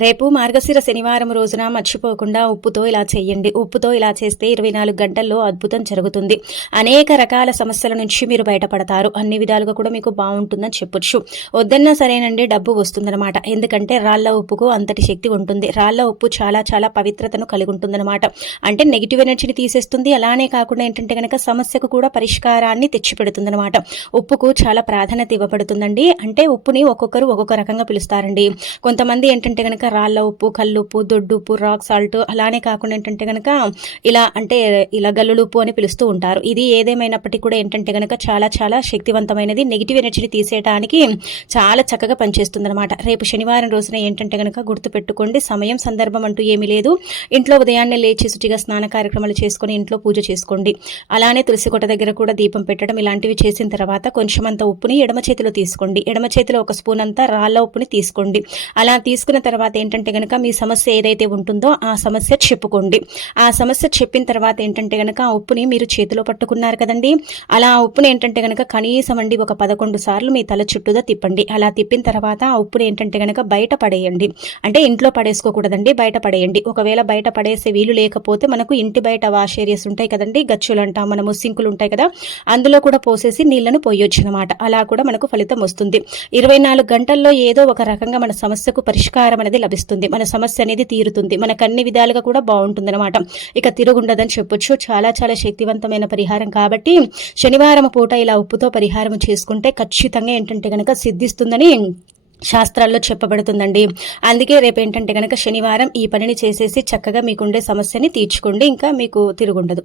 రేపు మార్గశిర శనివారం రోజున మర్చిపోకుండా ఉప్పుతో ఇలా చేయండి. ఉప్పుతో ఇలా చేస్తే ఇరవై నాలుగు గంటల్లో అద్భుతం జరుగుతుంది. అనేక రకాల సమస్యల నుంచి మీరు బయటపడతారు. అన్ని విధాలుగా కూడా మీకు బాగుంటుందని చెప్పొచ్చు. వద్దన్నా సరేనండి డబ్బు వస్తుందన్నమాట. ఎందుకంటే రాళ్ళ ఉప్పుకు అంతటి శక్తి ఉంటుంది. రాళ్ళ ఉప్పు చాలా చాలా పవిత్రతను కలిగి ఉంటుందన్నమాట. అంటే నెగిటివ్ ఎనర్జీని తీసేస్తుంది. అలానే కాకుండా ఏంటంటే కనుక సమస్యకు కూడా పరిష్కారాన్ని తెచ్చిపెడుతుందన్నమాట. ఉప్పుకు చాలా ప్రాధాన్యత ఇవ్వబడుతుందండి. అంటే ఉప్పుని ఒక్కొక్కరు ఒక్కొక్క రకంగా పిలుస్తారండి. కొంతమంది ఏంటంటే కనుక రాళ్ళ ఉప్పు కల్లుప్పు దొడ్డు ఉప్పు రాక్ సాల్ట్ అలానే కాకుండా ఏంటంటే కనుక ఇలా అంటే ఇలా గల్లులు ఉప్పు అని పిలుస్తూ ఉంటారు. ఇది ఏదేమైనప్పటికీ కూడా ఏంటంటే కనుక చాలా చాలా శక్తివంతమైనది. నెగిటివ్ ఎనర్జీని తీసేయడానికి చాలా చక్కగా పనిచేస్తుంది అనమాట రేపు శనివారం రోజున ఏంటంటే కనుక గుర్తుపెట్టుకోండి. సమయం సందర్భం అంటూ ఏమీ లేదు. ఇంట్లో ఉదయాన్నే లేచి శుచిగా స్నాన కార్యక్రమాలు చేసుకొని ఇంట్లో పూజ చేసుకోండి. అలానే తులసి కొట్ట దగ్గర కూడా దీపం పెట్టడం ఇలాంటివి చేసిన తర్వాత కొంచెం అంత ఉప్పుని ఎడమ చేతిలో తీసుకోండి. ఎడమ చేతిలో ఒక స్పూన్ అంతా రాళ్ళ ఉప్పుని తీసుకోండి. అలా తీసుకున్న తర్వాత ఏంటంటే కనుక మీ సమస్య ఏదైతే ఉంటుందో ఆ సమస్య చెప్పుకోండి. ఆ సమస్య చెప్పిన తర్వాత ఏంటంటే కనుక ఆ ఉప్పుని మీరు చేతిలో పట్టుకున్నారు కదండి. అలా ఆ ఉప్పుని ఏంటంటే కనుక కనీసం అండి ఒక పదకొండు సార్లు మీ తల చుట్టూదా తిప్పండి. అలా తిప్పిన తర్వాత ఆ ఉప్పుని ఏంటంటే కనుక బయట పడేయండి. అంటే ఇంట్లో పడేసుకోకూడదండి బయట పడేయండి. ఒకవేళ బయట పడేసే వీలు లేకపోతే మనకు ఇంటి బయట వాష్ ఏరియాస్ ఉంటాయి కదండి. గచ్చులు అంటాం మనము సింకులు ఉంటాయి కదా. అందులో కూడా పోసేసి నీళ్ళను పోయొచ్చు అనమాట అలా కూడా మనకు ఫలితం వస్తుంది. ఇరవై నాలుగు గంటల్లో ఏదో ఒక రకంగా మన సమస్యకు పరిష్కారం అనేది లభిస్తుంది. మన సమస్య అనేది తీరుతుంది. మనకు అన్ని విధాలుగా కూడా బాగుంటుంది అనమాట ఇక తిరుగుండదని చెప్పొచ్చు. చాలా చాలా శక్తివంతమైన పరిహారం కాబట్టి శనివారం పూట ఇలా ఉప్పుతో పరిహారం చేసుకుంటే ఖచ్చితంగా ఏంటంటే కనుక సిద్ధిస్తుందని శాస్త్రాల్లో చెప్పబడుతుందండి. అందుకే రేపు ఏంటంటే కనుక శనివారం ఈ పనిని చేసేసి చక్కగా మీకుండే సమస్యని తీర్చుకోండి. ఇంకా మీకు తిరుగుండదు.